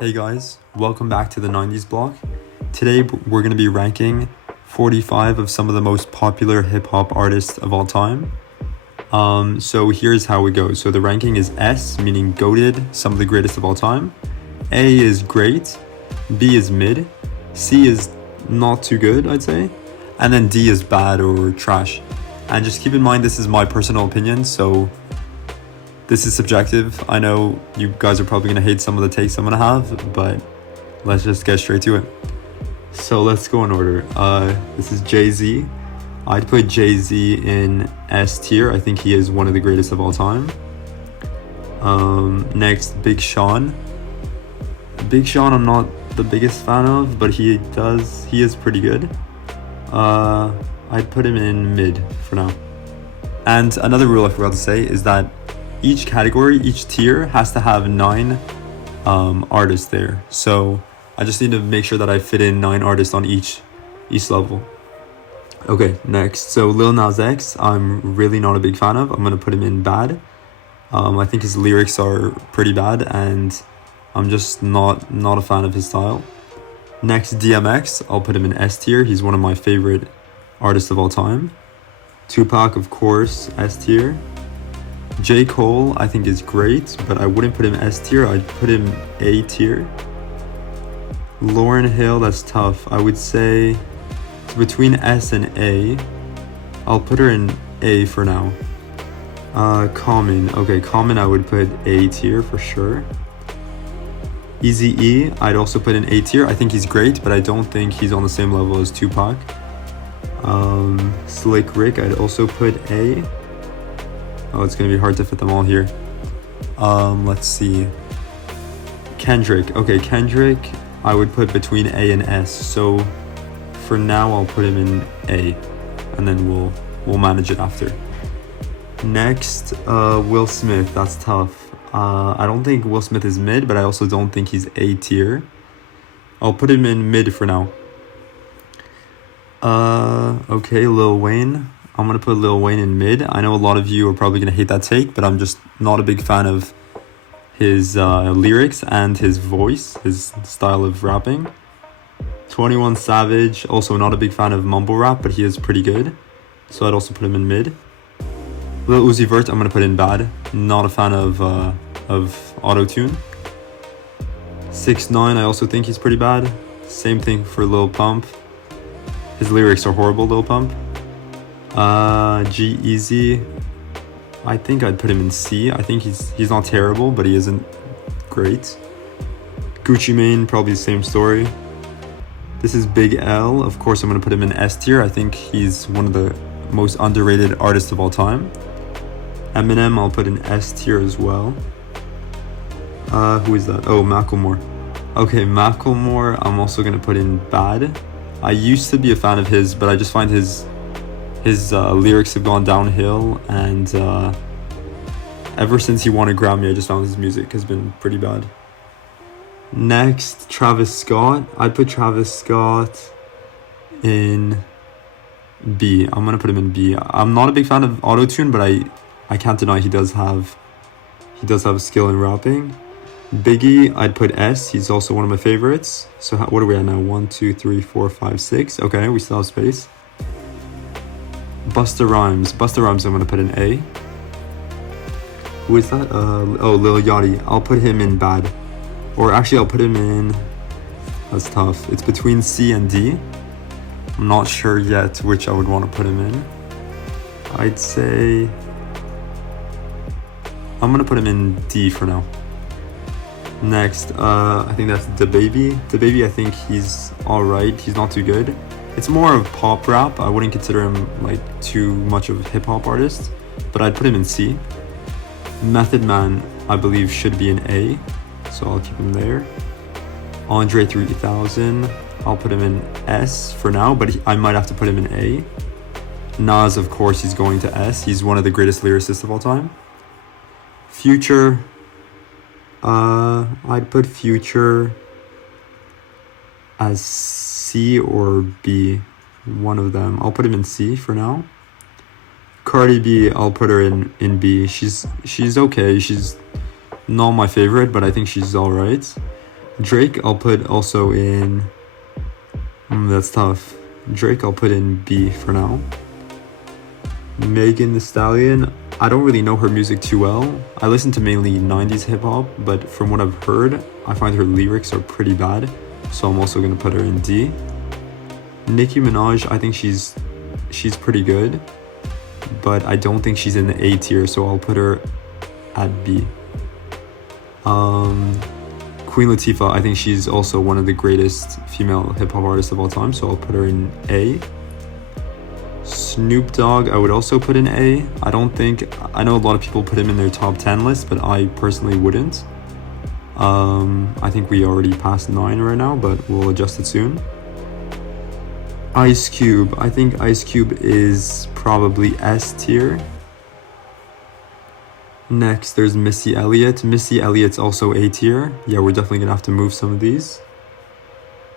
Hey guys, welcome back to the 90s block. Today we're going to be ranking 45 of some of the most popular hip hop artists of all time. So here's how it goes. So the ranking is S, meaning goated, some of the greatest of all time. A is great, B is mid, C is not too good, I'd say, and then D is bad or trash. And just keep in mind this is my personal opinion, so this is subjective. I know you guys are probably going to hate some of the takes I'm going to have, but let's just get straight to it. So let's go in order. This is Jay-Z. I'd put Jay-Z in S tier. I think he is one of the greatest of all time. Next, Big Sean. Big Sean I'm not the biggest fan of, but he is pretty good. I'd put him in mid for now. And another rule I forgot to say is that each category, each tier has to have 9 artists there. So I just need to make sure that I fit in 9 artists on each level. Okay, next. So Lil Nas X, I'm really not a big fan of. I'm going to put him in bad. I think his lyrics are pretty bad and I'm just not a fan of his style. Next, DMX, I'll put him in S tier. He's one of my favorite artists of all time. Tupac, of course, S tier. J. Cole, I think is great, but I wouldn't put him S tier. I'd put him A tier. Lauryn Hill, that's tough. I would say it's between S and A. I'll put her in A for now. Common. Okay, Common I would put A tier for sure. Eazy-E, I'd also put in A tier. I think he's great, but I don't think he's on the same level as Tupac. Slick Rick, I'd also put A. Oh, it's gonna be hard to fit them all here. Let's see. Kendrick. Okay, Kendrick, I would put between A and S. So for now, I'll put him in A, and then we'll manage it after. Next, Will Smith. That's tough. I don't think Will Smith is mid, but I also don't think he's A tier. I'll put him in mid for now. Okay, Lil Wayne. I'm going to put Lil Wayne in mid. I know a lot of you are probably going to hate that take, but I'm just not a big fan of his lyrics and his voice, his style of rapping. 21 Savage, also not a big fan of mumble rap, but he is pretty good. So I'd also put him in mid. Lil Uzi Vert, I'm going to put in bad. Not a fan of auto-tune. 6ix9ine, I also think he's pretty bad. Same thing for Lil Pump. His lyrics are horrible, Lil Pump. G-Eazy, I think I'd put him in C. I think he's not terrible, but he isn't great. Gucci Mane, probably the same story. This is Big L. Of course, I'm going to put him in S tier. I think he's one of the most underrated artists of all time. Eminem, I'll put in S tier as well. Who is that? Oh, Macklemore. Okay, Macklemore, I'm also going to put in bad. I used to be a fan of his, but I just find his lyrics have gone downhill, and ever since he won a Grammy, I just found his music has been pretty bad. Next, Travis Scott. I'd put Travis Scott in B. I'm gonna put him in B. I'm not a big fan of autotune, but I can't deny he does have skill in rapping. Biggie, I'd put S. He's also one of my favorites. So what are we at now? 1, 2, 3, 4, 5, 6. Okay, we still have space. Busta Rhymes, I'm gonna put in A. Who is that? Lil Yachty. I'll put him in bad. Or actually, I'll put him in... That's tough. It's between C and D. I'm not sure yet which I would want to put him in. I'd say... I'm gonna put him in D for now. Next, I think that's DaBaby. DaBaby, I think he's alright. He's not too good. It's more of pop rap. I wouldn't consider him like too much of a hip hop artist, but I'd put him in C. Method Man, I believe, should be in A, so I'll keep him there. Andre 3000, I'll put him in S for now, but I might have to put him in A. Nas, of course, he's going to S. He's one of the greatest lyricists of all time. Future, I'd put Future as C or B, one of them. I'll put him in C for now. Cardi B, I'll put her in B. She's okay. She's not my favorite, but I think she's alright. Drake, I'll put also in. That's tough. Drake, I'll put in B for now. Megan Thee Stallion, I don't really know her music too well. I listen to mainly 90s hip hop, but from what I've heard, I find her lyrics are pretty bad, so I'm also gonna put her in D. Nicki Minaj, I think she's pretty good, but I don't think she's in the A tier, so I'll put her at B. Queen Latifah, I think she's also one of the greatest female hip hop artists of all time, so I'll put her in A. Snoop Dogg, I would also put in A. I know a lot of people put him in their top 10 list, but I personally wouldn't. I think we already passed 9 right now, but we'll adjust it soon. Ice Cube, I think Ice Cube is probably S tier. Next, there's Missy Elliott. Missy Elliott's also A tier. Yeah, we're definitely gonna have to move some of these.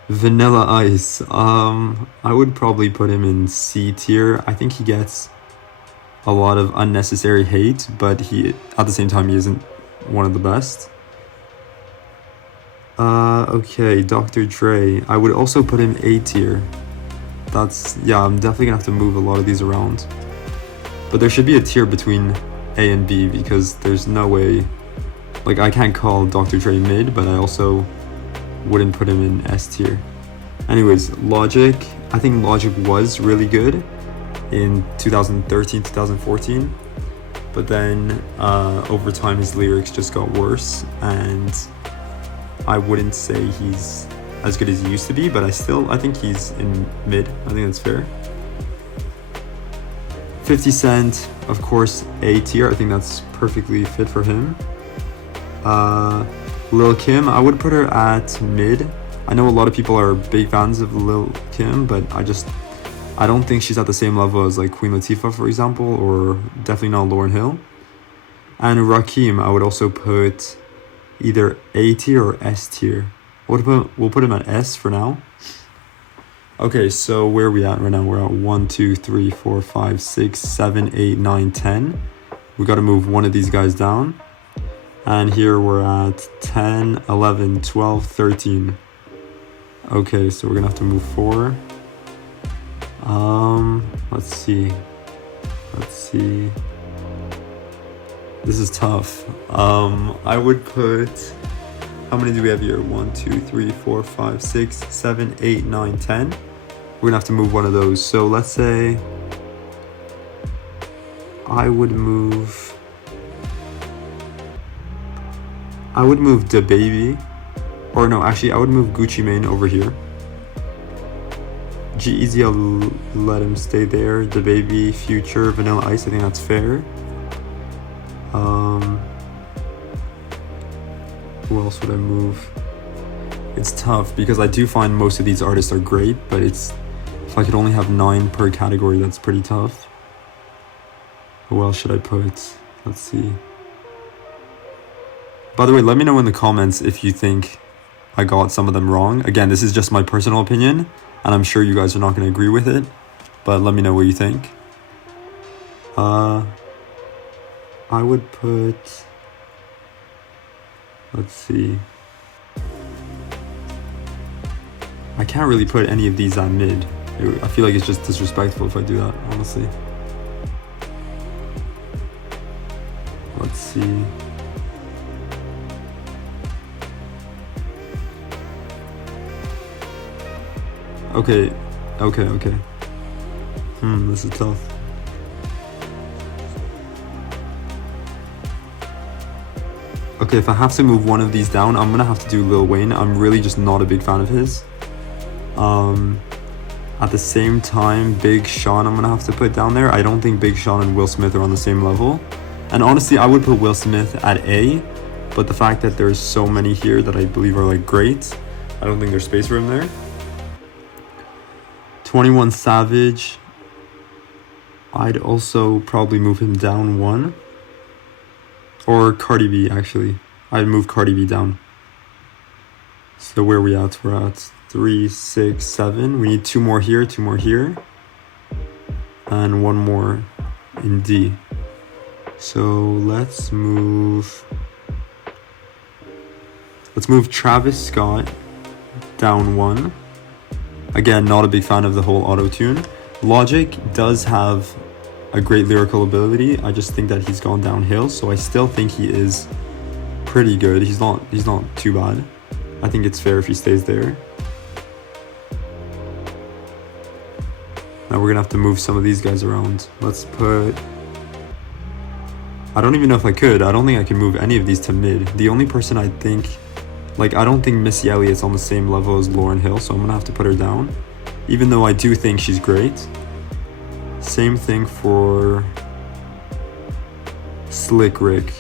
Vanilla Ice, I would probably put him in C tier. I think he gets a lot of unnecessary hate, but at the same time, he isn't one of the best. Okay, Dr. Dre, I would also put him A tier. I'm definitely gonna have to move a lot of these around. But there should be a tier between A and B, because there's no way, like, I can't call Dr. Dre mid, but I also wouldn't put him in S tier. Anyways, Logic, I think Logic was really good in 2013, 2014, but then over time his lyrics just got worse, and I wouldn't say he's as good as he used to be, but I think he's in mid. I think that's fair. 50 Cent, of course, A tier. I think that's perfectly fit for him. Lil Kim, I would put her at mid. I know a lot of people are big fans of Lil Kim, but I don't think she's at the same level as like Queen Latifah, for example, or definitely not Lauryn Hill. And Rakim, I would also put either A tier or S tier. We'll put him at S for now. Okay, so where are we at right now? We're at 1, 2, 3, 4, 5, 6, 7, 8, 9, 10. We got to move one of these guys down. And here we're at 10, 11, 12, 13. Okay, so we're going to have to move 4. Let's see. This is tough. I would put... How many do we have here? 1, 2, 3, 4, 5, 6, 7, 8, 9, 10. We're gonna have to move one of those. So let's say I would move DaBaby. Or no, actually I would move Gucci Mane over here. G-Eazy, I'll let him stay there. DaBaby, Future, Vanilla Ice, I think that's fair. Who else would I move? It's tough because I do find most of these artists are great, but if I could only have 9 per category, that's pretty tough. Who else should I put? Let's see. By the way, let me know in the comments if you think I got some of them wrong. Again, this is just my personal opinion, and I'm sure you guys are not going to agree with it, but let me know what you think. I would put... Let's see. I can't really put any of these at mid. I feel like it's just disrespectful if I do that, honestly. Let's see. Okay. This is tough. Okay, if I have to move one of these down, I'm gonna have to do Lil Wayne. I'm really just not a big fan of his. At the same time, Big Sean I'm gonna have to put down there. I don't think Big Sean and Will Smith are on the same level. And honestly, I would put Will Smith at A, but the fact that there's so many here that I believe are like great, I don't think there's space for him there. 21 Savage, I'd also probably move him down 1. Or Cardi B, actually. I'd move Cardi B down. So where are we at? We're at 3, 6, 7. We need 2 more here, 2 more here. And 1 more in D. So let's move Let's move Travis Scott down 1. Again, not a big fan of the whole auto-tune. Logic does have a great lyrical ability. I just think that he's gone downhill, so I still think he is pretty good. He's not too bad. I think it's fair if he stays there. Now we're gonna have to move some of these guys around. Let's put... I don't even know if I could. I don't think I can move any of these to mid. The only person I think... Like, I don't think Missy Elliott's on the same level as Lauryn Hill, so I'm gonna have to put her down. Even though I do think she's great. Same thing for... Slick Rick.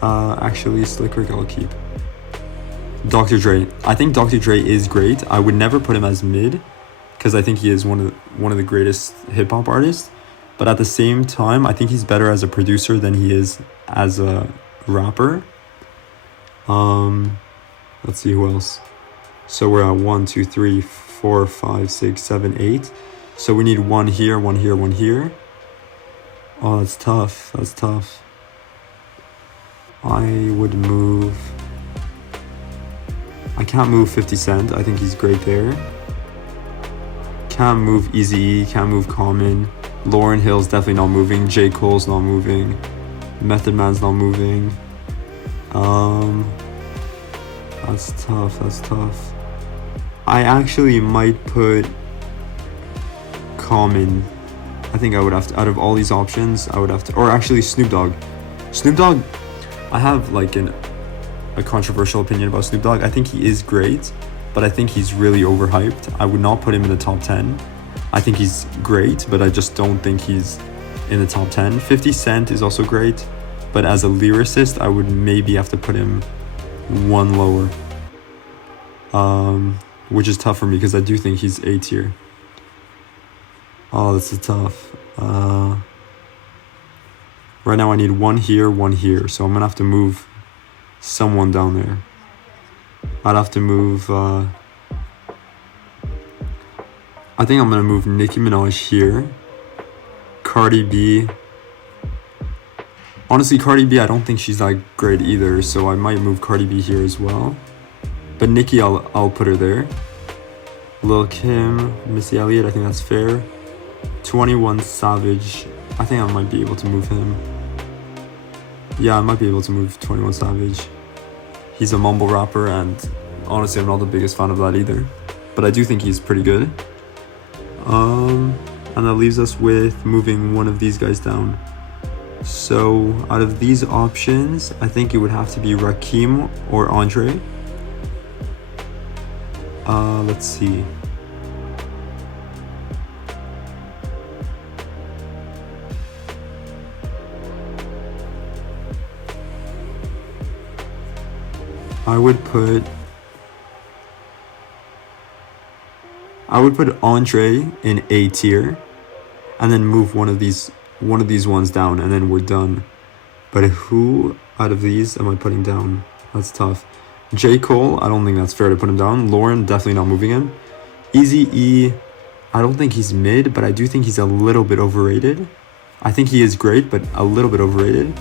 Actually, Slick Rick I'll keep. Dr. Dre. I think Dr. Dre is great. I would never put him as mid, because I think he is one of the greatest hip-hop artists. But at the same time, I think he's better as a producer than he is as a rapper. Let's see who else. So we're at 1, 2, 3, 4, 5, 6, 7, 8. So we need one here, one here, one here. Oh, that's tough. That's tough. I would move... I can't move 50 Cent. I think he's great there. Can't move Eazy-E. Can't move Common. Lauryn Hill's definitely not moving. J. Cole's not moving. Method Man's not moving. That's tough. That's tough. I actually might put Common. I think I would have to, out of all these options, I would have to, or actually Snoop Dogg. Snoop Dogg, I have like a controversial opinion about Snoop Dogg. I think he is great, but I think he's really overhyped. I would not put him in the top 10. I think he's great, but I just don't think he's in the top 10. 50 Cent is also great, but as a lyricist, I would maybe have to put him one lower. Which is tough for me because I do think he's A tier. Oh, this is tough. Right now I need one here, so I'm gonna have to move someone down there. I'd have to move, I think I'm gonna move Nicki Minaj here. Cardi B. Honestly, Cardi B, I don't think she's that great either, so I might move Cardi B here as well. But Nicki, I'll put her there. Lil Kim, Missy Elliott, I think that's fair. 21 Savage, I think I might be able to move him. Yeah, I might be able to move 21 Savage. He's a mumble rapper, and honestly, I'm not the biggest fan of that either. But I do think he's pretty good. And that leaves us with moving one of these guys down. So, out of these options, I think it would have to be Rakim or Andre. Let's see. I would put Andre in A tier, and then move one of these ones down, and then we're done. But who out of these am I putting down? That's tough. J. Cole, I don't think that's fair to put him down. Lauren, definitely not moving him. Eazy-E, I don't think he's mid, but I do think he's a little bit overrated. I think he is great, but a little bit overrated.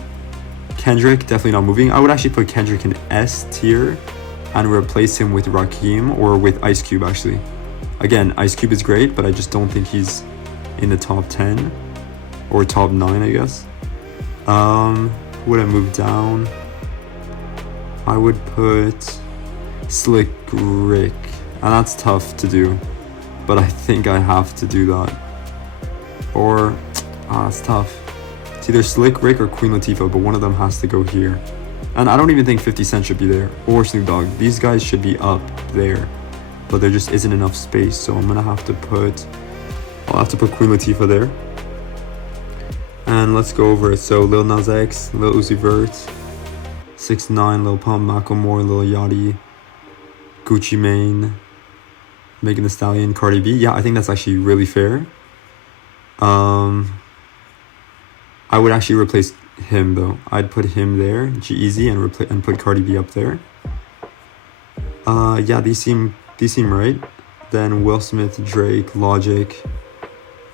Kendrick, definitely not moving. I would actually put Kendrick in S tier and replace him with Rakim or with Ice Cube, actually. Again, Ice Cube is great, but I just don't think he's in the top 10 or top 9, I guess. Would I move down? I would put Slick Rick, and that's tough to do, but I think I have to do that. Or, it's tough. It's either Slick Rick or Queen Latifah, but one of them has to go here. And I don't even think 50 Cent should be there, or Snoop Dogg. These guys should be up there, but there just isn't enough space, so I'll have to put Queen Latifah there. And let's go over it. So Lil Nas X, Lil Uzi Vert, 6ix9ine, Lil Pump, Macklemore, Lil Yachty, Gucci Mane, Megan Thee Stallion, Cardi B. Yeah, I think that's actually really fair. I would actually replace him though. I'd put him there, G-Eazy, and put Cardi B up there. Yeah, these seem right. Then Will Smith, Drake, Logic,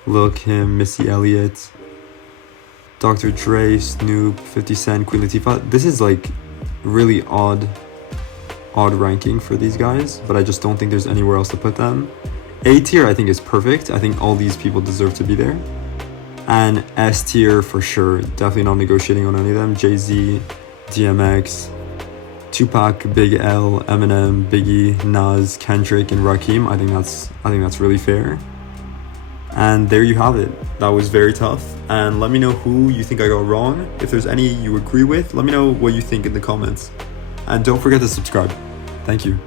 Lil Kim, Missy Elliott, Dr. Dre, Snoop, 50 Cent, Queen Latifah. This is like really odd odd ranking for these guys, but I just don't think there's anywhere else to put them. A tier I think is perfect. I think all these people deserve to be there. And S tier for sure, definitely not negotiating on any of them. Jay-Z, DMX, Tupac, Big L, Eminem, Biggie, Nas, Kendrick, and Rakim. I think that's really fair. And there you have it. That was very tough. And let me know who you think I got wrong. If there's any you agree with, let me know what you think in the comments. And don't forget to subscribe. Thank you.